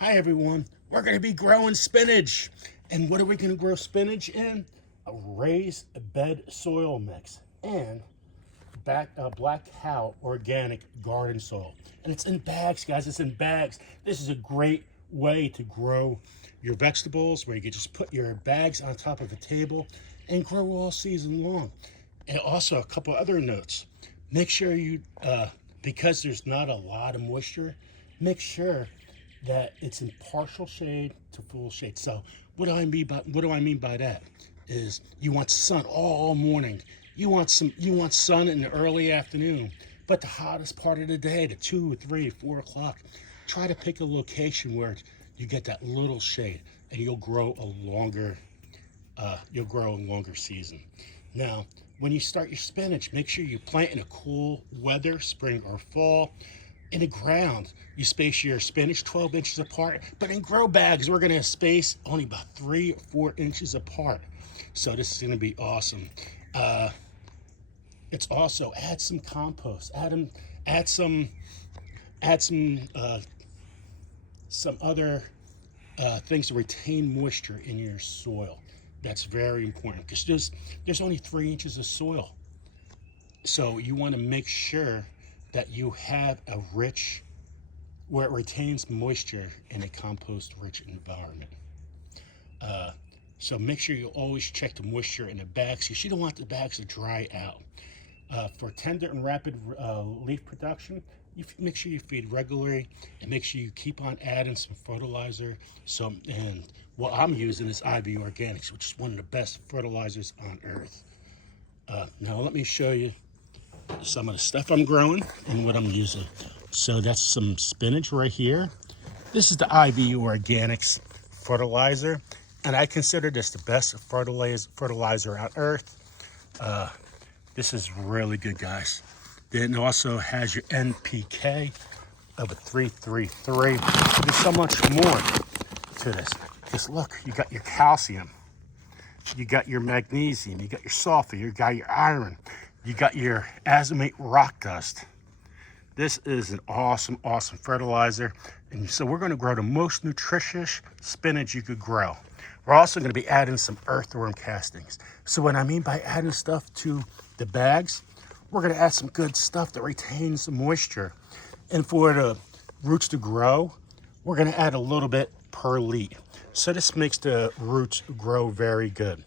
Hi everyone, we're going to be growing spinach. And what are we going to grow spinach in? A raised bed soil mix and black cow organic garden soil. And it's in bags, guys, it's in bags. This is a great way to grow your vegetables where you can just put your bags on top of a table and grow all season long. And also a couple other notes. Make sure you, because there's not a lot of moisture, make sure that it's in partial shade to full shade. So what do I mean by that? Is you want sun all morning. You want sun in the early afternoon. But the hottest part of the day, the 2, 3, 4 o'clock, try to pick a location where you get that little shade and you'll grow a longer season. Now, when you start your spinach, make sure you plant in a cool weather, spring or fall. In the ground, you space your spinach 12 inches apart, but in grow bags, we're gonna space only about 3 or 4 inches apart. So this is gonna be awesome. It's also add some compost, add some, some other things to retain moisture in your soil. That's very important because there's only 3 inches of soil. So you want to make sure that you have a rich, where it retains moisture in a compost rich environment. So make sure you always check the moisture in the bags because you don't want the bags to dry out. For tender and rapid leaf production, make sure you feed regularly and make sure you keep on adding some fertilizer. And what I'm using is IV Organics, which is one of the best fertilizers on earth. Now let me show you some of the stuff I'm growing and what I'm using. So that's some spinach right here. This is the IV Organics fertilizer, and I consider this the best fertilizer on earth. This is really good, guys. Then it also has your NPK of a 333. There's so much more to this. Just look, you got your calcium, you got your magnesium, you got your sulfur, you got your iron, you got your azomate rock dust. This is an awesome, awesome fertilizer. And so we're gonna grow the most nutritious spinach you could grow. We're also gonna be adding some earthworm castings. So what I mean by adding stuff to the bags, we're gonna add some good stuff that retains the moisture. And for the roots to grow, we're gonna add a little bit per leaf. So this makes the roots grow very good.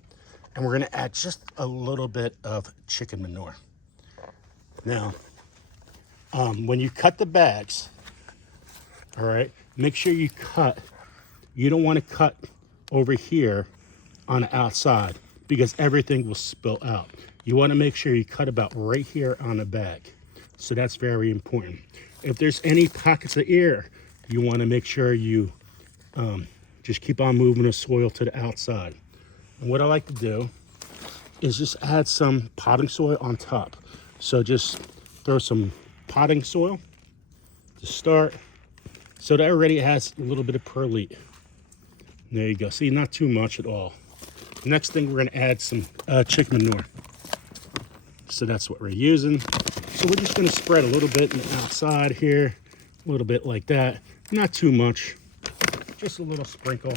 And we're gonna add just a little bit of chicken manure. Now, when you cut the bags, all right, make sure you don't wanna cut over here on the outside because everything will spill out. You wanna make sure you cut about right here on the bag. So that's very important. If there's any pockets of air, you wanna make sure you just keep on moving the soil to the outside. And what I like to do is just add some potting soil on top. So just throw some potting soil to start. So that already has a little bit of perlite. There you go. See, not too much at all. Next thing, we're gonna add some chicken manure. So that's what we're using. So we're just gonna spread a little bit on the outside here, a little bit like that. Not too much, just a little sprinkle.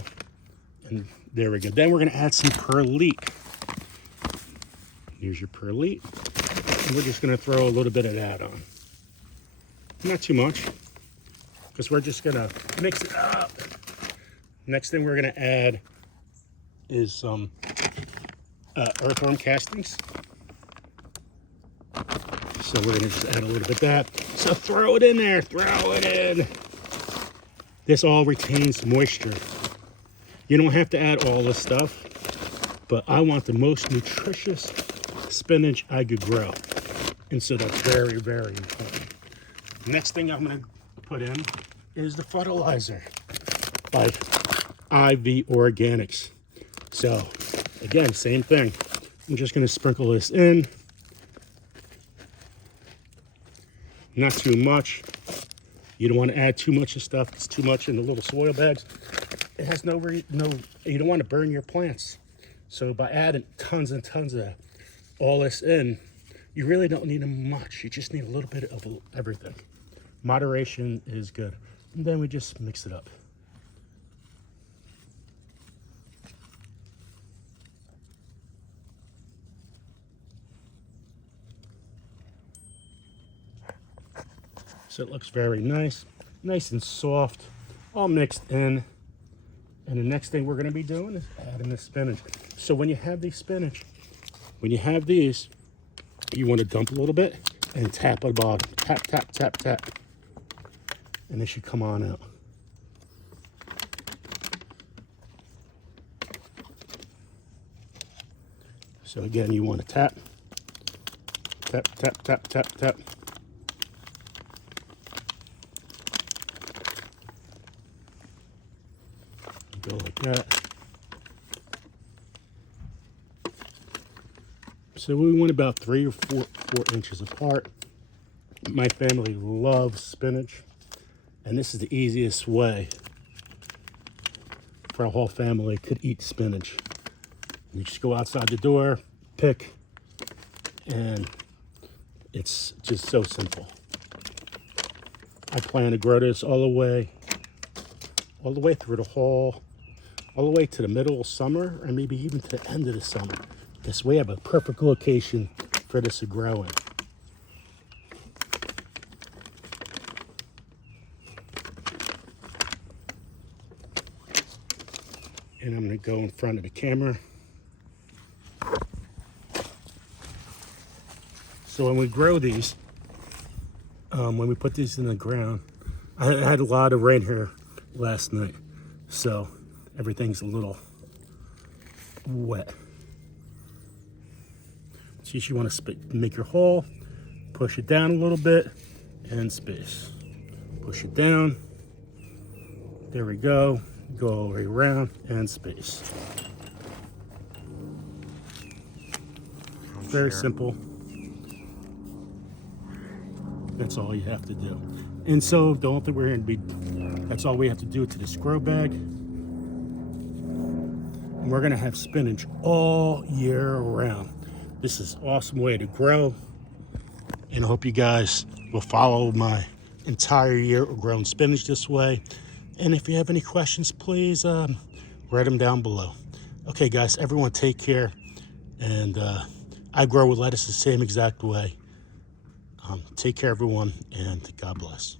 And there we go. Then we're gonna add some perlite. Here's your perlite. And we're just gonna throw a little bit of that on. Not too much, because we're just gonna mix it up. Next thing we're gonna add is some earthworm castings. So we're gonna just add a little bit of that. So throw it in there, throw it in. This all retains moisture. You don't have to add all this stuff, but I want the most nutritious spinach I could grow. And so that's very, very important. Next thing I'm gonna put in is the fertilizer by IV Organics. So again, same thing. I'm just gonna sprinkle this in. Not too much. You don't want to add too much of stuff. It's too much in the little soil bags. It has no, you don't want to burn your plants. So by adding tons and tons of all this in, you really don't need much. You just need a little bit of everything. Moderation is good. And then we just mix it up. So it looks very nice, nice and soft, all mixed in. And the next thing we're going to be doing is adding the spinach. So when you have these spinach, when you have these, you want to dump a little bit and tap at the bottom. Tap, tap, tap, tap. And it should come on out. So again, you want to tap, tap, tap, tap, tap, tap. Go like that. So we went about 3 or 4 inches apart. My family loves spinach, and this is the easiest way for a whole family could eat spinach. You just go outside the door, pick, and it's just so simple. I plan to grow this all the way through the fall, all the way to the middle of summer, and maybe even to the end of the summer. This way, I have a perfect location for this to grow in. And I'm going to go in front of the camera. So when we grow these, when we put these in the ground, I had a lot of rain here last night, so everything's a little wet. So you want to make your hole, push it down a little bit, and space. Push it down. There we go. Go all the way around and space. Very simple. That's all you have to do. And so don't think we're going to be, that's all we have to do to this grow bag. And we're going to have spinach all year round. This is an awesome way to grow. And I hope you guys will follow my entire year of growing spinach this way. And if you have any questions, please write them down below. Okay, guys, everyone take care. And I grow with lettuce the same exact way. Take care, everyone, and God bless.